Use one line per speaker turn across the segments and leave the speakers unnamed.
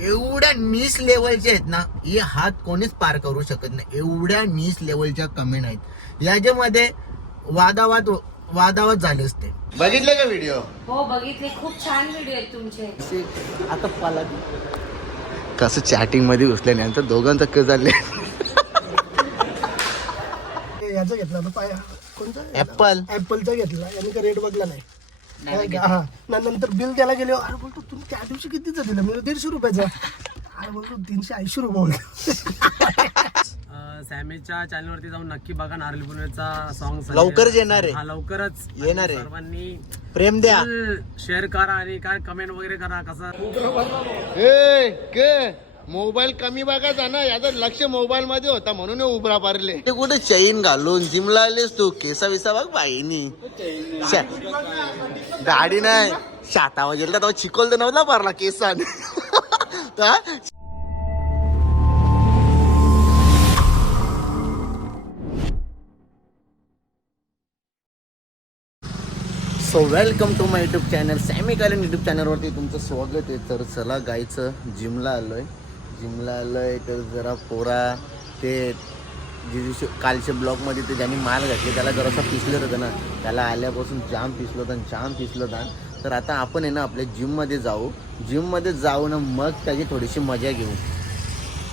एवढ्या नीस लेवलचे आहेत ना हे हात कोणीच पार करू शकत नाही. एवढ्या नीस लेवलच्या कमेंट आहेत याच्यामध्ये वादावाद वादावाद झाले असते. बघितले का व्हिडिओ
हो बघितले. खूप छान व्हिडिओ आहेत तुमचे.
आता पाला कसं चॅटिंगमध्ये घुसल्यानंतर दोघांचं क झाले
याचा घेतला ना पाय. कोणता?
ऍपल
ऍपलचा घेतला. यांनी का रेट बघला नाही. का? हा ना नंतर बिल द्यायला गेले अरे बोलतो तुम्ही त्या दिवशी कितीचं दिलं मी दीडशे रुपयाचा अरे बोलतो तीनशे ऐंशी रुपये बोलतो
अ, सॅमीच्या चॅनलवरती जाऊन नक्की बघा नारळी पुणेचा सॉंग
लवकरच येणार आहे.
हा लवकरच
येणार आहे.
सर्वांनी
प्रेम द्या
शेअर करा आणि काय कमेंट वगैरे करा कसं
मोबाईल कमी बघायचा ना याचं लक्ष मोबाईल मध्ये होता म्हणून उभरा पारले. ते कुठे चैन घालून जिमला आलेस तू? केसा विसा बघ बाईनी. गाडी नाही. शाता वाजेल तर चिकोल तर नव्हता पारला केसान. So welcome to my YouTube channel Sammy कालन YouTube चॅनलवरती तुमचं स्वागत आहे. तर चला गायचं जिमला आलो आहे जिमला आलंय तर जरा पोरा ते जे दिवशी कालच्या ब्लॉकमध्ये ते ज्यांनी माल घातले त्याला जरासं पिसलं होतं ना. त्याला आल्यापासून जाम पिसलं होतं आणि जाम पिसलं होतं. तर आता आपण आहे ना आपल्या जिममध्ये जाऊ. जिममध्ये जाऊ ना मग त्याची थोडीशी मजा घेऊ.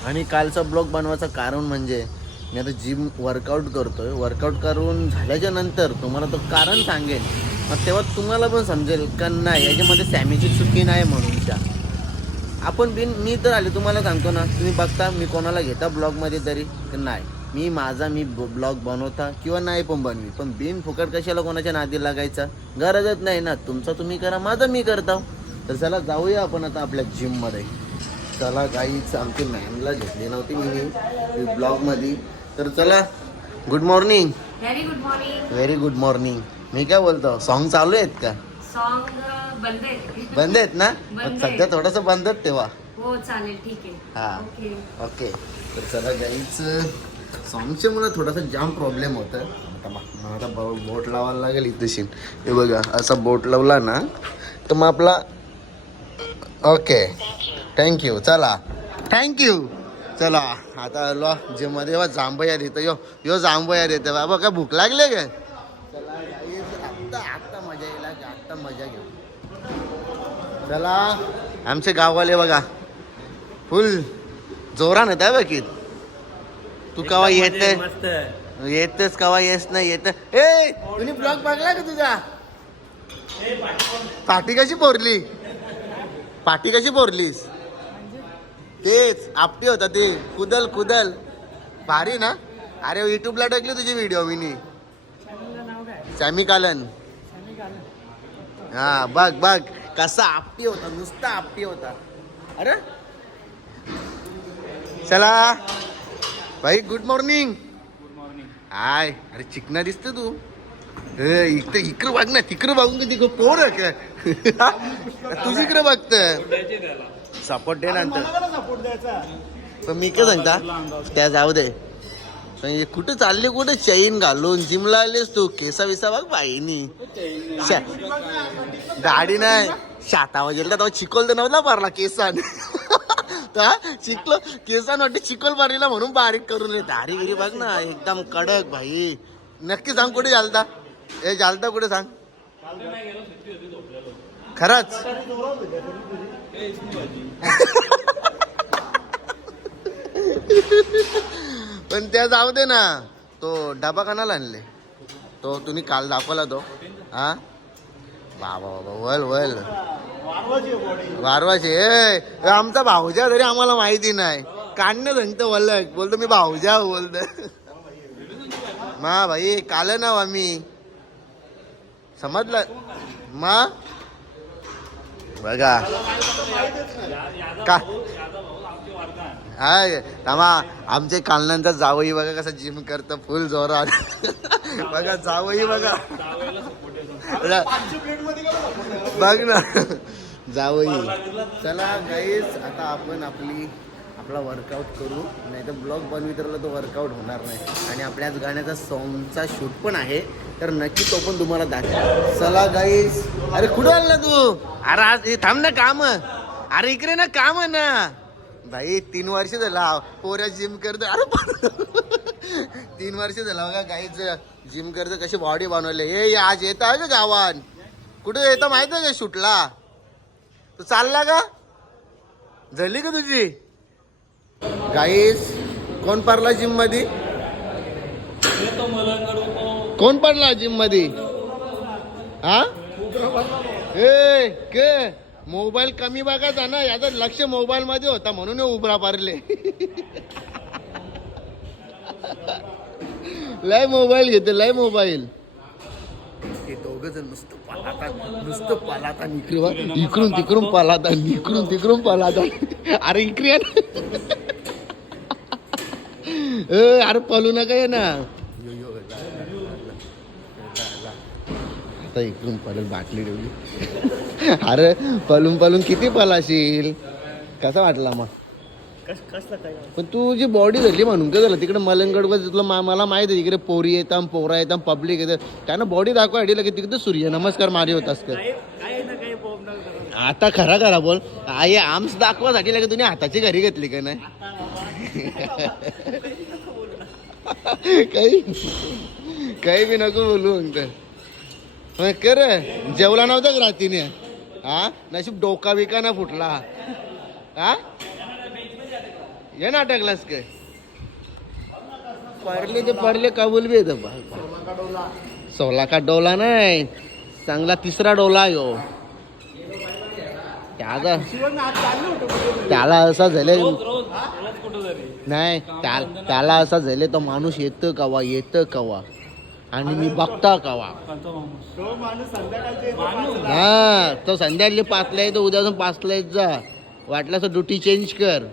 आणि कालचा ब्लॉग बनवायचं कारण म्हणजे मी आता जिम वर्कआउट करतोय. वर्कआउट करून झाल्याच्यानंतर तुम्हाला तो कारण सांगेन. मग तेव्हा तुम्हाला पण समजेल का नाही? याच्यामध्ये सॅमीची चुकी नाही म्हणून त्या. आपण बिन मी तर आले तुम्हाला सांगतो ना तुम्ही बघता मी कोणाला घेता ब्लॉगमध्ये तरी? तर नाही. मी माझा मी ब्लॉग बनवता किंवा नाही पण बनवी. पण बिन फुकट कशाला कोणाच्या नादी लागायचा? गरजच नाही ना. तुमचा तुम्ही करा माझा मी करता तर चला जाऊया आपण आता आपल्या जिममध्ये. चला काहीच आमची मॅमला घेतली नव्हती मी ब्लॉगमध्ये. तर चला good morning
very good morning
very good morning मी काय बोलतो सॉन्ग चालू आहेत का?
सॉन्ग बंद आहे
बंद आहेत ना?
बंद
मग. सध्या थोडंसं बंदच ठेवा
हो चालेल ठीक
हा.
आहे ओके.
ओके. तर चला गाईच सॉंगच्या मला थोडासा जाम प्रॉब्लेम होता आता मा- मला आता बोट लावायला लागेल इथेशी हे बघा असा बोट लावला ना तर मग आपला ओके. थँक्यू चला. थँक्यू चला. आता आलो. जिममध्ये बा जांभया देतं. यो यो जांभया देतं. बाबा काय भूक लागले काय? चला आत्ता आत्ता मजा येईल आत्ता मजा घेऊ. चला आमचे गाववाले बघा. फुल जोरान येत आहे बघ तू कवा येत? येतच कवा? येस नाही येत. ए तुम्ही ब्लॉग बघला का तुझा? पाठी कशी पोरली? पाठी कशी पोरलीस? तेच आपटी होता ते. कुदल कुदल भारी ना? अरे युट्यूबला टाकली तुझी व्हिडिओ मी सॅमी कालन. हा बघ बघ. कसा आपटी होता नुसता आपटी होता. अरे? चला. भाई गुड मॉर्निंग हाय. अरे चिकना दिसतो तू. इकडे इकडे बघ ना तिकडे बघून का तिकडे पोर आहे का? तुझी इकडे बघत सपोर्ट दे नंतर पण मी काय सांगता? त्या जाऊ दे. म्हणजे कुठं कुठे चालले कुठे चैन घालून जिमला आलेस तू? केसा विसा बघ बाईनी. गाडी दाढी नाही. शाता वाजेल तर चिकोल तर नव्हता पारला केसान. तर चिकलो केसान वाटते चिकोल पारीला म्हणून बारीक करून रे दाढी बिरी बघ ना एकदम कडक भाई. नक्की सांग कुठे चालता ए चालता कुठे सांग? खरंच. पण त्या जाऊ दे ना. तो डबा कानाला आणले. तो तुम्ही काल दाखवला तो. हा? बाबा बाबा वल वल. वारवाचे ए आमचा भाऊजा तरी आम्हाला माहिती नाही. काढणं सांगतो वल्लक बोलतो मी भाऊजा हो, बोलतो. मा भाई काल ना आम्ही. समजलं? मा? बघा. का हाय थांबा. आमचे कालनंतर जावई बघा कसं जिम करतं फुल जोरात. बघा जावई बघा. बघ ना. जावई. चला गाईस आता आपण आपली आपला वर्कआउट करू. नाही तर ब्लॉग बनवित राहिला तो वर्कआउट होणार नाही. आणि आपल्याच गाण्याचा सॉंगचा शूट पण आहे. तर नक्की तो पण तुम्हाला दाखव. चला गाईस अरे कुठं आला तू? अरे आज हे थांब ना काम. अरे इकडे ना काम आहे ना. भाई तीन वर्ष झाला पोऱ्या जिम करतो अरे तीन वर्ष झाला बघा काहीच जिम करतो कशी बॉडी बनवले. ए आज येत आहे का गावान कुठे येतं माहीत आहे का शूटला? तू चालला का? झाली का तुझी? गाईस कोण पडला जिममध्ये कोण पडला जिममध्ये हा? ए के? मोबाईल कमी बघायचा ना याचं लक्ष मोबाईल मध्ये होता म्हणून उभरा पारले. लय मोबाईल घेते लय मोबाईल. दोघ जण नुसतं पालाता नुसतं पालाता इकडे इकडून तिकडून पालाता इकडून तिकडून पालाता. अरे इकडे अरे पळू नका ये ना. आता इकडून पडेल बाटली ठेवली. अरे पळून पळून किती पलाशील? कसा वाटला मग? पण तू जी बॉडी झाली म्हणून काय झालं तिकडे मलंगड तुला मा- मला माहीत आहे तिकडे पोरी येतात पोरा येतात पब्लिक येतात. त्यांना बॉडी दाखवायला की तिकडे सूर्य नमस्कार मारी होतास का आता खरा खरा बोल. आई आर्म्स दाखवासाठी लागे तुम्ही हाताची घरी घेतली का नाही? काही काही बी नको बोलू मग कर जेवला नव्हता का रात्रीने? हा? नशीब डोका बिका ना फुटला. हा? ये ना नाटकलास काय पडले ते पडले कबूल बी येतं सोला का डोला नाही चांगला तिसरा डोला यो. त्याचा त्याला असा झाले नाही त्या- त्याला असा झाले तो माणूस येतं कवा येतं कवा. आणि मी बघता कवा हा तो संध्याकाळी पाचला येतो उद्या जाऊन पाचला येत जा. वाटलं तर ड्युटी चेंज कर.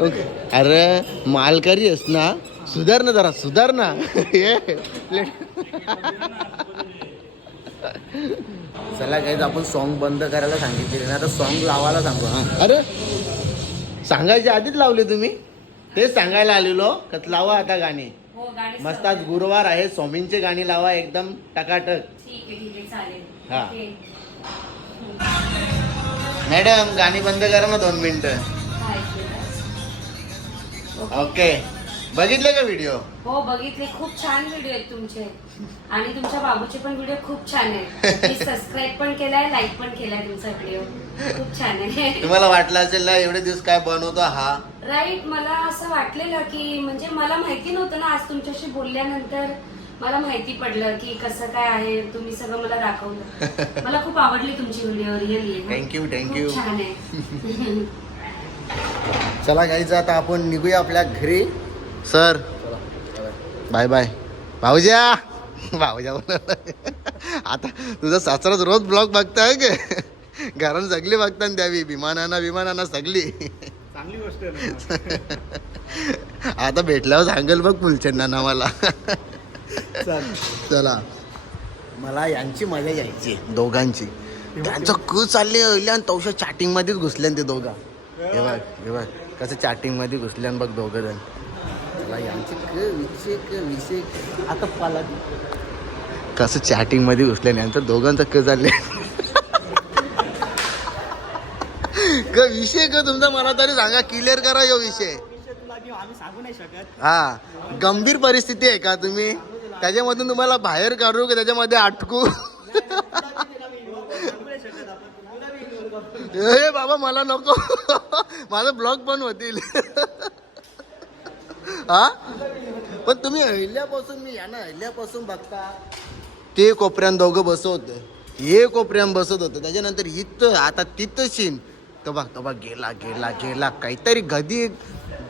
ओके. अरे मालकरी अस ना? सुधार ना जरा सुधार ना. चला काही आपण सॉन्ग बंद करायला सांगितले ना आता सॉन्ग लावायला सांगू हा. अरे सांगायच्या आधीच लावले तुम्ही? तेच सांगायला आलेलो. का लावा आता गाणी.
हो
मस्त आज गुरुवार आहे. स्वामींची गाणी लावा एकदम टकाटक. हा. मॅडम गाणी बंद करा ना दोन मिनिट. ओके. बघितले का व्हिडिओ
हो बघितले. खूप छान व्हिडिओ आहेत तुमचे. आणि तुमच्या बाबूचे पण व्हिडिओ खूप छान आहेत. मी सबस्क्राईब पण केलाय लाईक पण केलाय तुमचा व्हिडिओ खूप छान आहे.
तुम्हाला वाटलं असेल ना एवढे दिवस काय बनवतो हा?
राईट मला असं वाटलेलं की म्हणजे मला माहिती नव्हतं ना आज तुमच्याशी बोलल्यानंतर मला माहिती पडलं की कसं काय आहे तुम्ही सगळं मला दाखवलं. मला खूप आवडली तुमची व्हिडिओ रिअली
थँक्यू थँक्यू
छान आहे.
चला गाईचं आता आपण निघूया आपल्या घरी. सर. Bye bye. भाऊजा. भाऊजा. आता तुझा सासराच रोज ब्लॉग बघताय का? घरात सगळी बघतात द्यावी. विमानाना विमानाना सगळी.
चांगली गोष्ट आहे
आता भेटल्यावर सांगेल बघ फुलचंदा ना मला चला. मला यांची मजा यायची. दोघांची. त्यांचं कू चालले आणि तवशा चॅटिंग मध्येच घुसले ते दोघा. हे बघ हे बघ. कसं चॅटिंगमध्ये घुसले बघ दोघं जण. बाबा यांचे क विषय क विषय आता पाला कसं चॅटिंगमध्ये घुसले यांचं दोघांचं क चालले क विषय क तुमचा मला तरी सांगा क्लिअर करा यो विषय.
आम्ही सांगू नाही शकत
हा गंभीर परिस्थिती आहे का तुम्ही? त्याच्यामधून तुम्हाला बाहेर काढू की त्याच्यामध्ये अटकू? हे बाबा मला नको. माझं ब्लॉग पण होतील. हा? पण तुम्ही अहिल्यापासून मी या ना अहिल्यापासून बघता. ते कोपऱ्यान दोघं बसत होते. हे कोपऱ्यान बसत होतं. त्याच्यानंतर इथं आता तिथं शिन तो बघ तो बघ गेला गेला गेला. काहीतरी गदी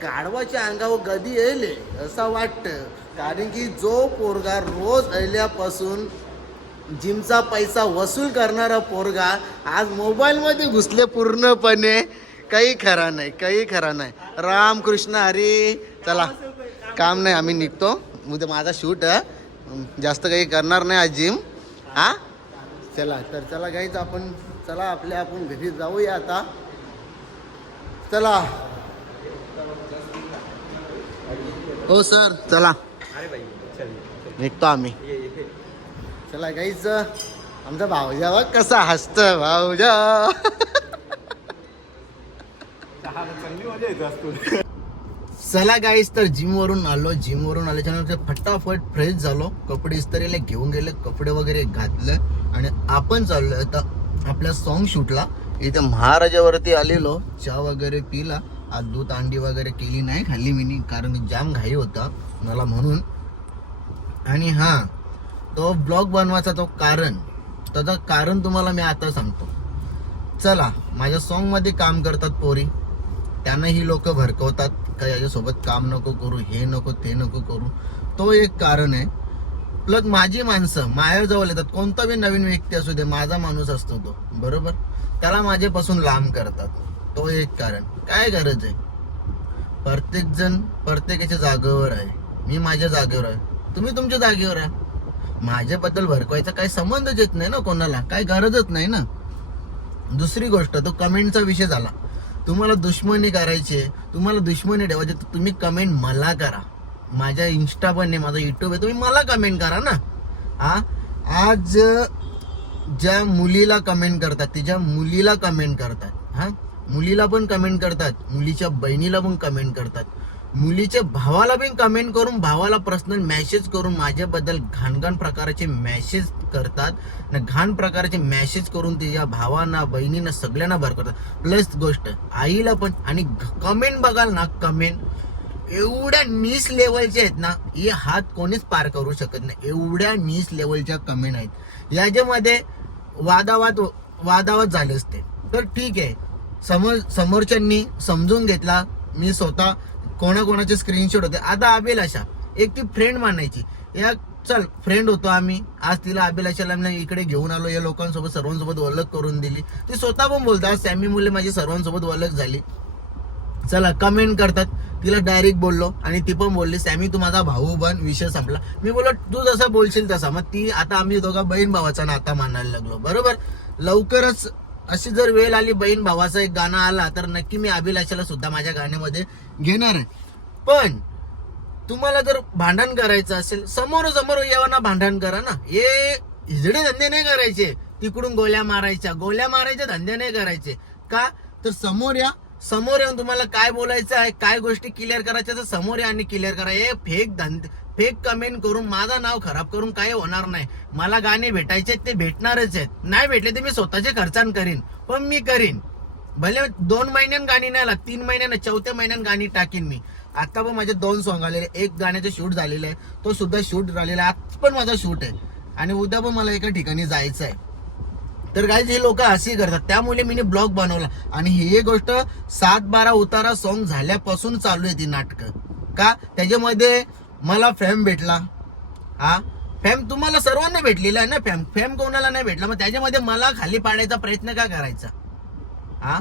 गाढवाच्या अंगावर गदी येईल असं वाटतं. कारण की जो पोरगा रोज अहिल्यापासून जिमचा पैसा वसूल करणारा पोरगा आज मोबाईलमध्ये घुसले पूर्णपणे. काही खरा नाही काही खरा नाही. राम कृष्ण हरी चला. काम नाही आम्ही निघतो. उद्या माझा शूट जास्त काही करणार नाही आज जिम. हा? चला तर चला घ्यायचं आपण चला आपल्या आपण घरी जाऊया आता. चला. हो सर चला. निघतो आम्ही. चला गाईच आमचा भाऊजा बघ कसा हसत भाऊजा चला गाईस तर जिम वरून आलो. जिम वरून आल्याच्यानंतर फटाफट फ्रेश झालो. कपडे इस्तरीला घेऊन गेले कपडे वगैरे घातलं आणि आपण चाललोय. आता आपल्या सॉन्ग शूटला इथे महाराजावरती आलेलो. चहा वगैरे पिला. आज दूध अंडी वगैरे केली नाही खाल्ली मी कारण जाम घाई होता मला म्हणून. आणि हा तो ब्लॉग बनवायचा तो कारण. त्याचं कारण तुम्हाला मी आता सांगतो. चला माझ्या सॉन्गमध्ये काम करतात पोरी. त्यांना ही लोक भरकवतात का याच्यासोबत काम नको करू हे नको ते नको करू. तो एक कारण आहे. प्लस माझी माणसं माझ्याजवळ येतात. कोणता बी नवीन व्यक्ती असू दे माझा माणूस असतो तो. बरोबर? त्याला माझ्यापासून लांब करतात. तो एक कारण. काय गरज आहे? प्रत्येक जण प्रत्येकाच्या जागेवर आहे. मी माझ्या जागेवर आहे. तुम्ही तुमच्या जागेवर आहे. माझ्याबद्दल भरकवायचा काही संबंधच येत नाही ना कोणाला. काही गरजच नाही ना. दुसरी गोष्ट तो कमेंटचा विषय झाला. तुम्हाला दुश्मनी करायची आहे, तुम्हाला दुश्मनी ठेवायची तर तुम्ही कमेंट मला करा. माझ्या इन्स्टा पण आहे माझा युट्यूब आहे तुम्ही मला कमेंट करा ना. हा? आज ज्या मुलीला कमेंट करतात तिच्या मुलीला कमेंट करतात हां? मुलीला पण कमेंट करतात मुलीच्या बहिणीला पण कमेंट करतात. मुलीच्या भावाला बी कमेंट करून भावाला पर्सनल मेसेज करून माझ्याबद्दल घाणघाण प्रकारचे मेसेज करतात. घाण प्रकारचे मेसेज करून तिच्या भावांना बहिणींना सगळ्यांना भर करतात. प्लस गोष्ट आईला पण आणि कमेंट बघाल ना कमेंट एवढ्या नीस लेवलचे आहेत ना हे हात कोणीच पार करू शकत नाही. एवढ्या नीस लेवलच्या कमेंट आहेत. याच्यामध्ये वादावाद वादावाद झाले असते. तर ठीक आहे. समोर समोरच्यांनी समजून घेतला. मी स्वतः कोणाकोणाचे स्क्रीनशॉट होते. आता अभिलाषा एक ती फ्रेंड मानायची. या चल फ्रेंड होतो आम्ही. आज तिला अभिलाषाला मी इकडे घेऊन आलो. या लोकांसोबत सर्वांसोबत ओळख करून दिली. ती स्वतः पण बोलतात आज सॅमी मुले माझी सर्वांसोबत ओळख झाली. चला कमेंट करतात. तिला डायरेक्ट बोललो आणि ती पण बोलली सॅमी तू माझा भाऊ बन विषय संपला. मी बोललो तू जसा बोलशील तसा. मग ती आता आम्ही दोघा बहीण भावाचा नाता मानायला लागलो. बरोबर? लवकरच अशी जर वेळ आली बहीण भावाचा एक गाणं आला तर नक्की मी अभिलाषाला सुद्धा माझ्या गाण्यामध्ये घेणार आहे. पण तुम्हाला जर भांडण करायचं असेल समोर समोर येवाना भांडण करा ना. हे हिजडे धंदे नाही करायचे. तिकडून गोल्या मारायच्या गोल्या मारायचे धंदे नाही करायचे. का? तर समोर या. समोर येऊन तुम्हाला काय बोलायचं आहे काय गोष्टी क्लिअर करायच्या तर समोर या आणि क्लिअर करा. हे फेक धंदे फेक कमेंट करून माझं नाव खराब करून काही होणार नाही. मला गाणे भेटायचे ते भेटणारच आहेत. नाही भेटले ते मी स्वतःचे खर्चान करीन. पण मी करीन. भले दोन महिन्यान गाणी नाही आला तीन महिन्यानं चौथ्या महिन्यान गाणी टाकीन मी. आता पण माझे दोन सॉंग आलेले. एक गाण्याचं शूट झालेलं आहे. तो सुद्धा शूट झालेला आहे. आज पण माझा शूट आहे. आणि उद्या पण मला एका ठिकाणी जायचं आहे तर काही हे लोक अशी करतात. त्यामुळे मी ब्लॉग बनवला. आणि ही एक गोष्ट सात बारा उतारा सॉन्ग झाल्यापासून चालू आहे ती नाटकं. का? त्याच्यामध्ये मला फॅम भेटला. हा? फॅम तुम्हाला सर्वांना भेटलेला आहे ना फॅम फॅम कोणाला नाही भेटला. मग त्याच्यामध्ये मला खाली पाडायचा प्रयत्न का करायचा? हा?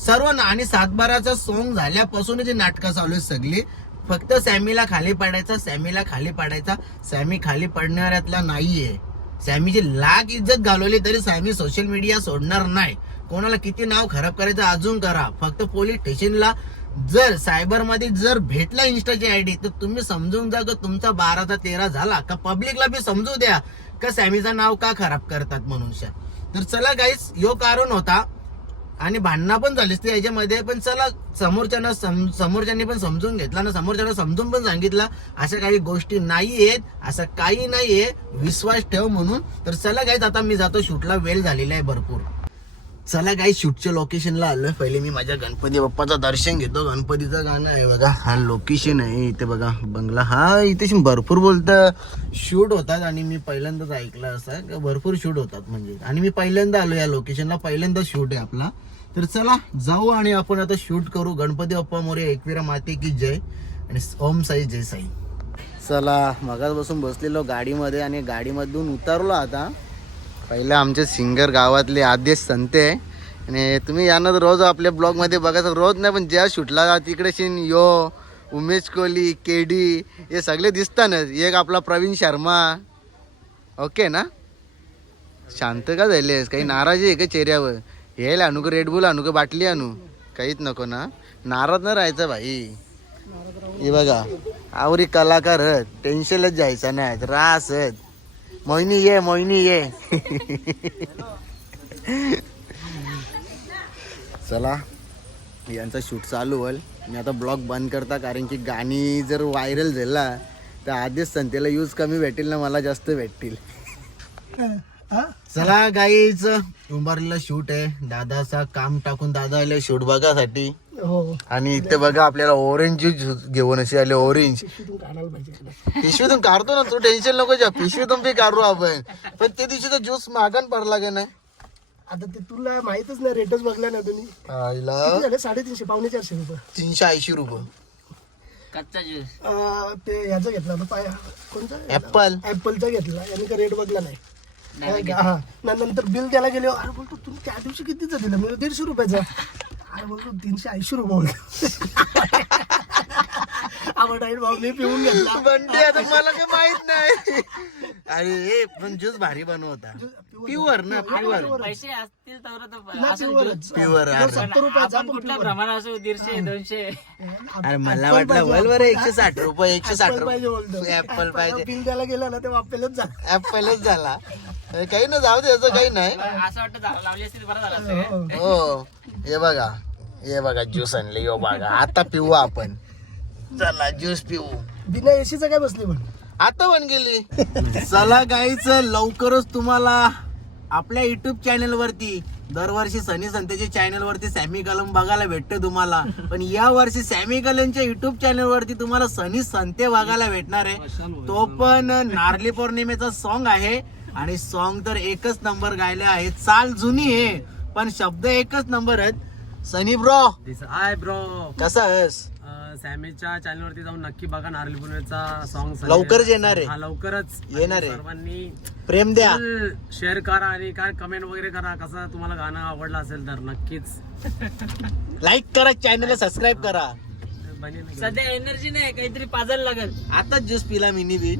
सर्वांना आणि सातबाराचा सॉन्ग झाल्यापासून जी नाटकं चालू आहेत सगळी. फक्त सॅमीला खाली पाडायचा सॅमीला खाली पाडायचा. सॅमी खाली पडणाऱ्यातला नाहीये. सॅमीची लाख इज्जत घालवली तरी सॅमी सोशल मीडिया सोडणार नाही. कोणाला किती नाव खराब करायचं अजून करा. फक्त पोलीस स्टेशनला जर सायबरमध्ये जर भेटला इन्स्टाची आयडी तर तुम्ही समजून जा का तुमचा बाराचा तेरा झाला? का पब्लिकला बी समजू द्या? का सॅमीचं नाव का खराब करतात म्हणून तर चला गाईस यो कारण होता. आणि भांडणं पण झालीच ते याच्यामध्ये पण चला समोरच्यांना सम- समोरच्यांनी पण समजून घेतला ना समोरच्यांना समजून पण सांगितलं. अशा काही गोष्टी नाही आहेत असं काही नाही आहे विश्वास ठेव म्हणून. तर चला गाईज आता मी जातो शूटला वेळ झालेला आहे भरपूर. चला काही शूटच्या लोकेशनला आलं पहिले मी माझ्या गणपती बाप्पाचं दर्शन घेतो. गणपतीचं गाणं आहे बघा. हा लोकेशन आहे इथे बघा. बंगला. हा इथे भरपूर बोलतं शूट होतात आणि मी पहिल्यांदाच ऐकलं असं का भरपूर शूट होतात म्हणजे. आणि मी पहिल्यांदा आलो या लोकेशनला पहिल्यांदा शूट आहे आपला. तर चला जाऊ आणि आपण आता शूट करू. गणपती बाप्पा मोरे एकविरा माते की जय. आणि ओम साई जय साई. चला मगाच बसून बसलेलो गाडीमध्ये आणि गाडीमधून उतरलो आता. पहिलं आमचे सिंगर गावातले आदेश संते आहे. आणि तुम्ही यांना रोज आपल्या ब्लॉगमध्ये बघायचं. रोज नाही पण ज्या शूटला तिकडे शिन यो उमेश कोहली के डी हे सगळे दिसतातच एक आपला प्रवीण शर्मा. ओके ना? शांत का झालेस काही नाराजी आहे का चेहऱ्यावर? यायला आणू का रेडबुल आणू का बाटली आणू. काहीच नको ना. नाराज ना राहायचं भाई. हे बघा आवरी कलाकार टेन्शनच जायचं नाही. रास आहेत. मोहिनी ये मोहिनी ये. चला यांचा शूट चालू होईल. मी आता ब्लॉग बंद करता कारण की गाणी जर व्हायरल झाला तर आधीच संतेला यूज कमी भेटेल ना मला जास्त भेटतील.
हा?
चला गाईच उंबारलेला शूट आहे. दादाचा काम टाकून दादा आले शूट बघासाठी.
हो.
आणि इथे बघा आपल्याला ऑरेंज ज्यूस घेऊन असे आले ऑरेंज पिशवीतून काढतो ना तू टेन्शन नको जा पिशवीतून बी काढू आपण. पण त्या दिवशीचा ज्यूस मागण पडला का नाही?
आता ते तुला माहितच नाही रेटच बघला ना तुम्ही.
आईला.
किती झाले? साडेतीनशे पावणे चारशे रुपये.
तीनशे ऐंशी रुपये.
अं, ते ह्याचा घेतला होता पाय. कोणता
ऍपल
ऍपलचा घेतला. यांनी का रेट बघला नाही. काय का? हा. ना नंतर बिल द्यायला गेले. अरे बोलतो तुम्ही त्या दिवशी कितीचं दिलं? मी दीडशे रुपयाचा. अरे बोलतो तीनशे ऐंशी रुपये बोलतो आपण डायरेक्ट भाऊ मी पिऊन घेतला.
बंडी आता मला काही माहीत नाही. अरे हे पण ज्यूस भारी बनवता. प्युअर ना प्युअर
पैसे असतील तर तर
ना प्युअरच
प्युअर
सत्तर रुपयाचा
आपण कुठल्या प्रमाणात असो? दीडशे दोनशे?
अरे मला वाटलं वल बरं एकशे साठ रुपये एकशे साठ
पाहिजे
रुपये.
बोलतो.
ऍपल पाहिजे.
बिल द्यायला गेला ना ते वापेलच झालं.
ऍपलच झाला. काही ना जाऊ दे असं काही नाही.
असं वाटतं झाडं लावली असतील बरं झालं असतं
हो हे. बघा हे बघा ज्यूस आणले यो बघा आता पिऊ आपण. चला ज्यूस पिऊ.
बिना एसीचं काय बसली पण?
आता पण गेली. चला गाईच लवकरच तुम्हाला आपल्या युट्यूब चॅनल वरती दरवर्षी सनी संतेच्या चॅनल वरती सॅमी कलम बघायला भेटते तुम्हाला. पण या वर्षी सॅमी कलमच्या युट्यूब चॅनल वरती तुम्हाला सनी संते बघायला भेटणार आहे. तो पण नारली पौर्णिमेचा सॉन्ग आहे. आणि सॉन्ग तर एकच नंबर गायले आहे चाल जुनी आहे पण शब्द एकच नंबर आहेत. Sunny bro.
This I bro
कसा आहेस?
सॅमीच्या चॅनल वरती जाऊन नक्की बघा नारळी पुणेचा सॉन्ग
लवकरच येणार आहे.
हा लवकरच.
येणार आहे.
सर्वांनी
प्रेम द्या.
शेअर करा आणि काय कमेंट वगैरे करा. कसं तुम्हाला गाणं आवडलं असेल तर नक्कीच.
लाईक करा चॅनलला सबस्क्राईब करा.
सध्या एनर्जी नाही काहीतरी पाजायला लागेल.
आता ज्यूस पिला मिनी बी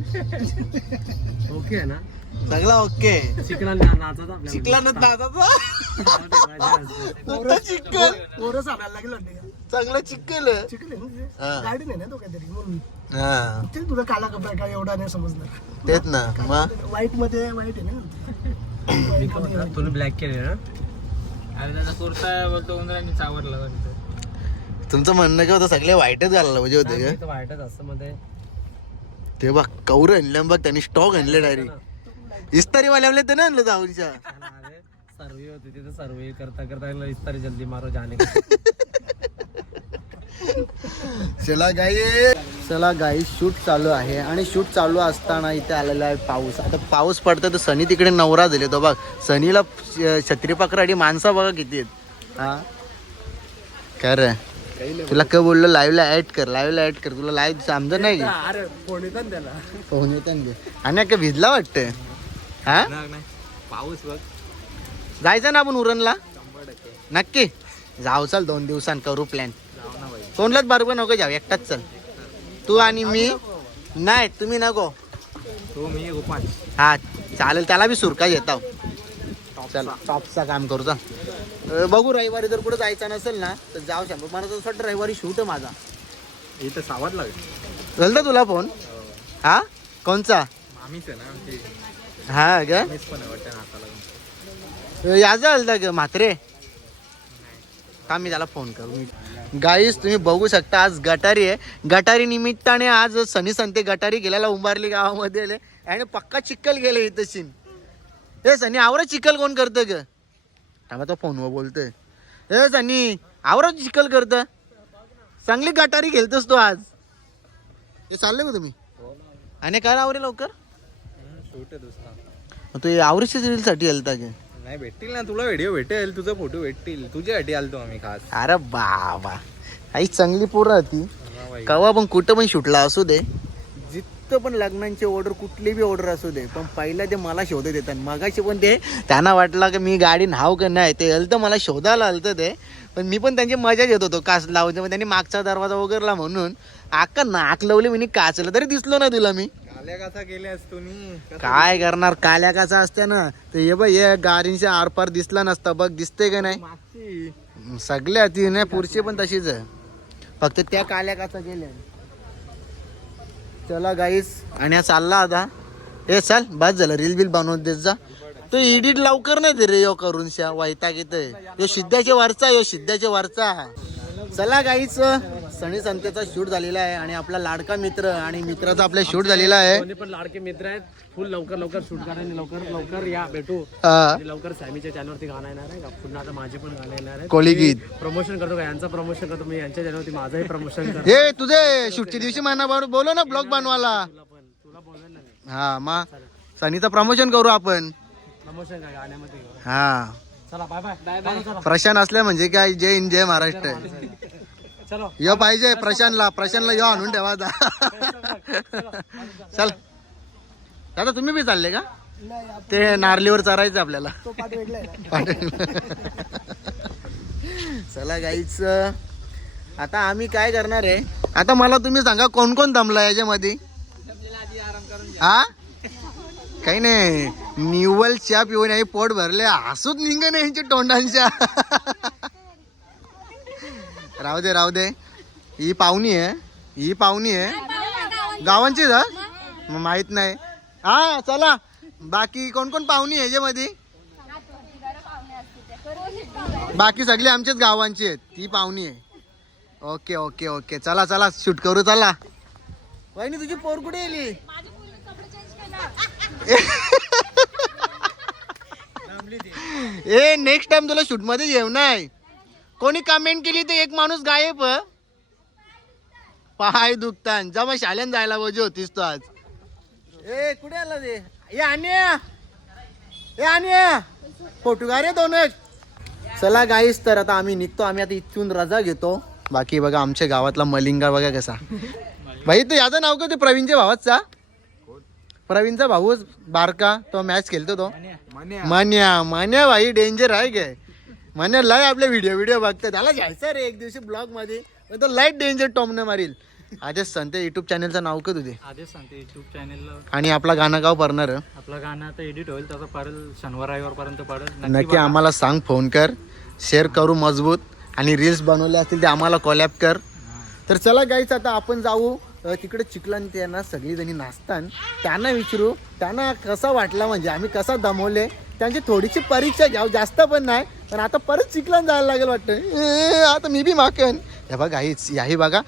ओके आहे ना?
सगळा ओके.
शिकला ना- नाचाचा
शिकला ना
पोरं लागलं का?
चांगलं
चिकले ना ते. गाडी नाही ना तो काहीतरी म्हणून. ते तुला काला कपडा काय एवढा नाही समजणार
तेच ना. मग?
व्हाईटमध्ये व्हाईट आहे ना?
ब्लॅक केले ना?
अरे त्याचा कुर्ता बोलतो उंदरांनी चावरला वाटतं.
तुमचं म्हणणं काय होतं? सगळे वाईटच घालायला पाहिजे होते का
वाईटच असतं मध्ये
ते बघ कौर आणलं बघ त्यांनी स्टॉक आणले डायरेक्ट इस्तारी वाल्यावले ते ना आणलं जाऊनच्या
सर्वे होती तिथे सर्वे करता करता इस्तारी जल्दी मारो जाने.
चला गाई चला गाई शूट चालू आहे. आणि शूट चालू असताना इथे आलेला आहे पाऊस. आता पाऊस पडतो तर सनी तिकडे नवरा दिले तो बघ सनीला श- छत्री पकडाडी माणसं बघा किती आहेत. हा? काय रे तुला काय बोललो लाईव्हला ऍड कर लाईव्हला ऍड कर. तुला लाईव्ह समजत नाही. की
अरे फोन येतात त्याला.
येताना दे. आणि काय भिजला वाटतं हा?
पाऊस बघ.
जायचं ना आपण उरणला? नक्की. जाऊ चल दोन दिवसांत करू प्लॅन कोणलाच बरोबर नको जाऊ एकटाच चल. तू आणि मी नाही तुम्ही नको.
तो मी गोपाल
हा चालेल त्याला बी सुरका येताव चल टॉपचा काम करू चल. बघू रविवारी जर कुठं जायचं नसेल ना तर जाऊ शकतो. मला तर असं वाटतं रविवारी शूट आहे माझा.
इथं सावध लागेल.
झालं तुला फोन? हा. कोणचा?
आम्हीच आहे ना
हा का? आलता का म्हात्रे? का मी त्याला फोन करू. मी गाईस तुम्ही बघू शकता आज गटारी आहे. गटारी निमित्ताने आज सनी संते गटारी गेल्याला उंबारली गावामध्ये. आले आणि पक्का चिक्कल गेले इथं शिन हे सनी आवरा चिक्कल कोण करतं ग? थांबा तो फोनवर बोलतोय. हे सनी आवरा चिक्कल करतं? चांगली गटारी खेळतोस तो आज. हे चाललंय का तुम्ही? आणि काय आवरे लवकर?
शूट आहे दुसरा.
मग तू आवरीच्या रीलसाठी आलता का?
नाही भेटतील ना तुला व्हिडिओ भेटेल तुझा फोटो भेटतील. तुझ्यासाठी आलतो आम्ही खास.
अरे बाबा. आई चांगली पोरं होती कवा पण कुठं पण शूटला असू दे. जिथं पण लग्नांची ऑर्डर कुठली बी ऑर्डर असू दे पण पहिला ते मला शोधत येतात. मगाशी पण ते त्यांना वाटलं की मी गाडी नाव का नाही ते हलतं मला शोधायला हलतं ते. पण मी पण त्यांची मजा घेत होतो काच लावून त्यांनी मागचा दरवाजा वगैरला म्हणून. आका नाक लावली मी काचलं तरी दिसलो ना तुला मी.
काल्या कसा तुम्ही?
काय करणार? काल्या काचा असते ना? तर हे बघ हे गाडींच्या आरपार दिसला नसता. बघ दिसते का नाही?
मागची.
सगळ्या ती नाही पुढची पण तशीच आहे. फक्त त्या काल्या काचा गेल्या चला गाईस आणि हा चालला आता. हे चाल बस झालं. रील बिल बनवून देत जा. तो एडिट लवकर नाही दे रे यो करून शा वैताग येतोय. यो सिद्धाच्या वरचा यो सिद्धाच्या वरचा. चला गाईच सणी संतेचा शूट झालेला आहे आणि आपला लाडका मित्र आणि मित्राचा आपला शूट झालेला आहे.
पण लाडके मित्र आहेत. फुल लवकर लवकर शूट करा आणि लवकर लवकर या भेटू.
हा,
आणि लवकर सॅमीच्या चॅनलवरती गाणं येणार आहे. का पुन्हा आता माझे पण गाणं येणार आहे
कोळी गीत.
प्रमोशन करतो का? यांचं प्रमोशन करतो मी यांच्या चॅनलवरती माझंही प्रमोशन करतो.
हे तुझे शूटच्या दिवशी बरोबर बोलो ना ब्लॉग बनवायला.
तुला पण तुला बोलवेल ना मी.
हा मग सनीचं प्रमोशन करू आपण.
प्रमोशन काय गाण्यामध्ये
हा.
चला बाय बाय बाय बाय चला
प्रशांत असल्या म्हणजे काय जय हिंद जय महाराष्ट्र.
चलो.
यो पाहिजे प्रशांतला प्रशांतला यो आणून ठेवायचा चल. दादा तुम्ही बी चालले का?
नाही आप-
ते नारलीवर चरायचं आपल्याला.
तो पाठ वेगळा आहे. ना
पाटील चला गाईच आता आम्ही काय करणार आहे? आता मला तुम्ही सांगा कोण कोण दमला याच्यामध्ये? हा? काही नाही. निव्वल चहा पिऊन आहे पोट भरले. हसूच निघ नाही यांच्या तोंडांच्या. राहू दे राहू दे. ही पाहुणी आहे. ही पाहुणी आहे. गावांचीच मग माहीत नाही. हा चला. बाकी कोण कोण पाहुणी आहे याच्यामध्ये? बाकी सगळे आमच्याच गावांची आहेत. ती पाहुणी आहे. Okay okay okay. चला चला. शूट करू चला. वहिनी तुझी पोर कुठे गेली? ए नेक्स्ट टाइम तुला शूटमध्ये येऊ नाही कोणी कमेंट केली तर एक माणूस गायब. पाय दुखतान. जेव्हा शाळेत जायला पाहिजे होतीस तू आज. ए कुठे आला ते? ए आण्या ए आण्या फोटो का रे दोनच चला गाईस तर आता आम्ही निघतो. आम्ही आता इथून रजा घेतो. बाकी बघा आमच्या गावातला मलिंगा बघा कसा. भाई तू याचं नाव का ते प्रवीणच्या भावाचा प्रवीणचा भाऊच बारका तो मॅच खेळतो तो. मान्या. मान्या. भाई डेंजर आहे काय? मान्या लय आपले व्हिडिओ व्हिडिओ बघतो त्याला घ्यायचं रे एक दिवशी ब्लॉगमध्ये. पण तो लाइट डेंजर टॉमने मारील. आजच संते युट्यूब चॅनलचं नाव का तुझे.
आधीच सांगते युट्यूब चॅनलला
आणि आपला गाणं गाव पडणार
आपलं गाणं आता एडिट होईल त्याचं पडेल शनिवार रविवार पर्यंत पडेल
नक्की आम्हाला सांग फोन कर. शेअर करू मजबूत. आणि रील्स बनवले असतील ते आम्हाला कॉलॅप कर. तर चला गाईच आता आपण जाऊ तिकडे चिखलान त्यांना सगळीजणी नाचतान त्यांना विचारू त्यांना कसा वाटला म्हणजे आम्ही कसा दमवले त्यांची थोडीशी परीक्षा घ्याव जास्त पण नाही पण आता परत चिखलान जायला लागेल वाटतं आता मी बी माकेन हे बघा हीच याही बघा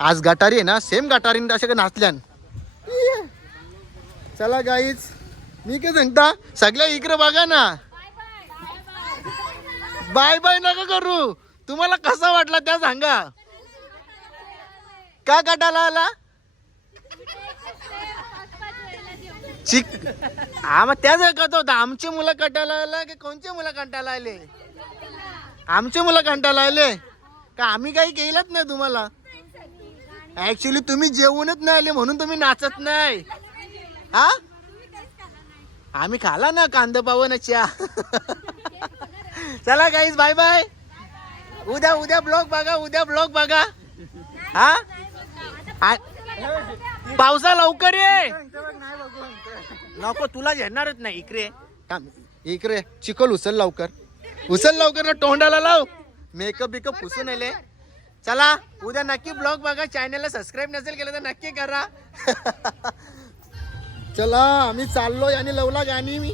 आज गटारी आहे ना सेम गटारीने अशा नाचल्यान चला गाईच मी काय सांगता सगळ्या इकडे बघा ना बाय बाय नका करू तुम्हाला कसा वाटला त्या सांगा का गटाला आला? चिक. हा मग त्याच ऐकत होता आमची मुलं कंटाला आला की कोणची मुलं कंटाला आले? आमची मुलं कंटाला आले? का आम्ही काही केलंच नाही तुम्हाला? ऍक्च्युली तुम्ही जेवूनच नाही आले म्हणून तुम्ही नाचत नाही. हा? आम्ही खाला ना कांदा पावनच्या चला गाईज बाय बाय उद्या उद्या ब्लॉग बघा उद्या ब्लॉग बघा. हा? पावसा लवकर ये. नको तुला घेणारच नाही. इकडे थांब. इकडे चिकल उचल लवकर. उचल लवकर ना तोंडाला लाव. मेकअप बिकअप पुसून आले. चला उद्या नक्की ब्लॉग बघा. चॅनलला सबस्क्राईब नसेल केलं तर नक्की करा. चला आम्ही चाललोय आणि लवला गाणी मी.